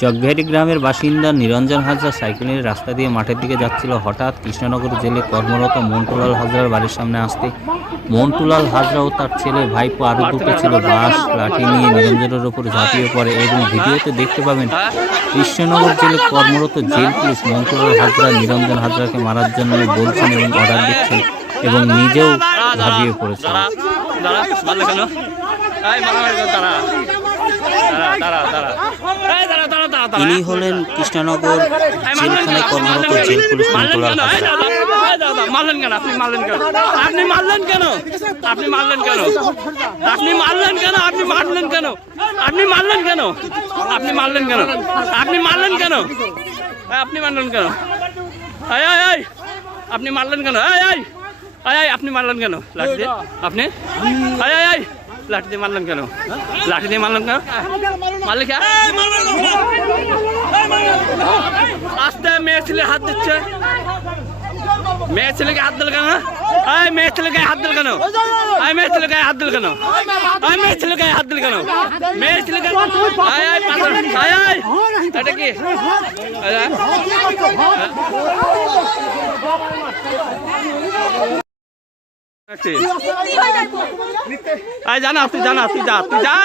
চকবিহারি গ্রামের বাসিন্দা নিরঞ্জন হাজরা সাইকেল নিয়ে রাস্তা দিয়ে মাঠের দিকে যাচ্ছিল। হঠাৎ কৃষ্ণনগর জেলে কর্মরত মন্টুলাল হাজরার বাড়ির সামনে আসতে মন্টুলাল হাজরা ও তার ছেলে ভাইপো আরও দুটো ছিল বাঁশ লাঠি নিয়ে নিরঞ্জনের ওপর ঝাঁপিয়ে পড়ে এবং ভিডিওতে দেখতে পাবেন কৃষ্ণনগর জেলে কর্মরত জেল পুলিশ মন্টুলাল হাজরা নিরঞ্জন হাজরাকে মারার জন্য বলছেন এবং অর্ডার দিচ্ছেন এবং নিজেও ঝাঁপিয়ে পড়েছেন। ইনি হলেন কৃষ্ণনগর জেলখানায় কর্মরত জেল পুলিশ মন্টুলাল হাজরা। মারলেন কেন? আপনি মারলেন কেন? আপনি মারলেন কেন? আপনি মারলেন কেন? আপনি মারলেন কেন? আপনি মারলেন কেন? আপনি মারলেন কেন? আপনি মারলেন কেন? আপনি মারলেন কেন? আপনি মারলেন কেন? আপনি মারলেন কেন? আপনি মারলেন কেন? লাঠি দিয়ে আপনি লাঠি দিয়ে মারলেন কেন? লাঠি দিয়ে মারলেন কেন? মারলে কে? আস্তে মেয়ে ছেলে হাত দিচ্ছে। মেয়ে ছেলেকে হাত দিল কেন? মেয়ে ছেলেকে হাত দিল কেন? মেয়ে ছেলেকে হাত দিল কেন? মেয়ে ছেলেকে হাত দিল কেন? মেয়ে ছেলেকে এটা কি জানা? তুই জানা, তুই যা, তুই যা।